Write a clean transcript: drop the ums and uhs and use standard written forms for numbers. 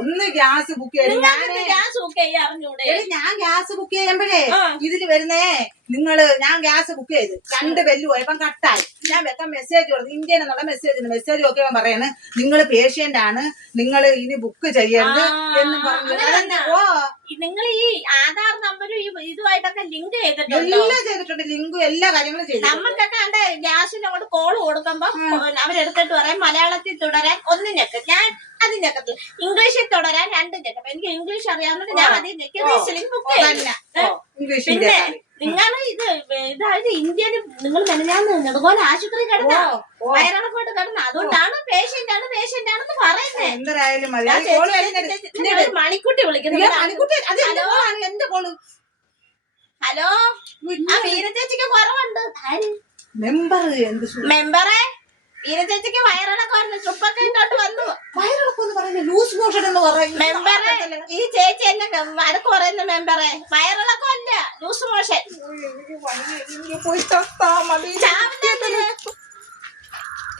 ഒന്ന് gas book ചെയ്യും. ഞാൻ ഗ്യാസ് ബുക്ക് ചെയ്യുമ്പോഴേ ഇതില് വരുന്നേ ഞാൻ ഗ്യാസ് ബുക്ക് ചെയ്ത് 2 ബെല്ല് പോയപ്പം കട്ടായി. ഞാൻ വെക്കാൻ മെസ്സേജ് കൊടുത്തു, ഇന്ത്യൻ എന്നുള്ള മെസ്സേജ് ഒക്കെ പറയാണ് നിങ്ങൾ പേഷ്യന്റ് ആണ്, നിങ്ങൾ ഇനി ബുക്ക് ചെയ്യരുത് എന്ന് പറഞ്ഞു. നിങ്ങൾ ഈ ആധാർ നമ്പരും ഇതുമായിട്ടൊക്കെ ലിങ്ക് ചെയ്തിട്ടുണ്ട്? എല്ലാം ചെയ്തിട്ടുണ്ട്, ലിങ്കും എല്ലാ കാര്യങ്ങളും ചെയ്തു. നമ്മൾക്കൊക്കെ കണ്ട് ഗ്യാസിന് അങ്ങോട്ട് കോള് കൊടുക്കുമ്പോ അവരെടുത്തിട്ട് പറയാം മലയാളത്തിൽ തുടരാൻ 1 ഞെക്ക്, ഞാൻ അത് ഞെക്കത്തില്ല. ഇംഗ്ലീഷിൽ തുടരാൻ 2 ഞെക്കും. എനിക്ക് ഇംഗ്ലീഷ് അറിയാവുന്നത് ഞാൻ അതിൽ ഞെക്കി റീസെല്ലിംഗ് ബുക്ക് ചെയ്തില്ല. പിന്നെ നിങ്ങൾ ഇതായത് ഇന്ത്യയിൽ നിങ്ങൾ മെനഞ്ഞാന്ന് അതുപോലെ ആശുപത്രി കിടന്ന വയറിളക്കോട്ട് കിടന്ന, അതുകൊണ്ടാണ് പേഷ്യന്റ് ആണെന്ന് പറയുന്നത്. മണിക്കുട്ടി വിളിക്കുന്നത്. ഹലോ, ആ വീര ചേച്ചിക്ക് കുറവുണ്ട്. മെമ്പറെ, വീര ചേച്ചിക്ക് വയറിളക്കമായിരുന്നു, ട്രിപ്പൊക്കെ ഇങ്ങോട്ട് വന്നു. ലൂസ് മോഷൻ എന്ന് പറയും മെമ്പറെ. ഈ ചേച്ചി എന്നെ വഴക്ക് പറയുന്ന മെമ്പറെ, വയറിളക്കമല്ല ലൂസ് മോഷൻ.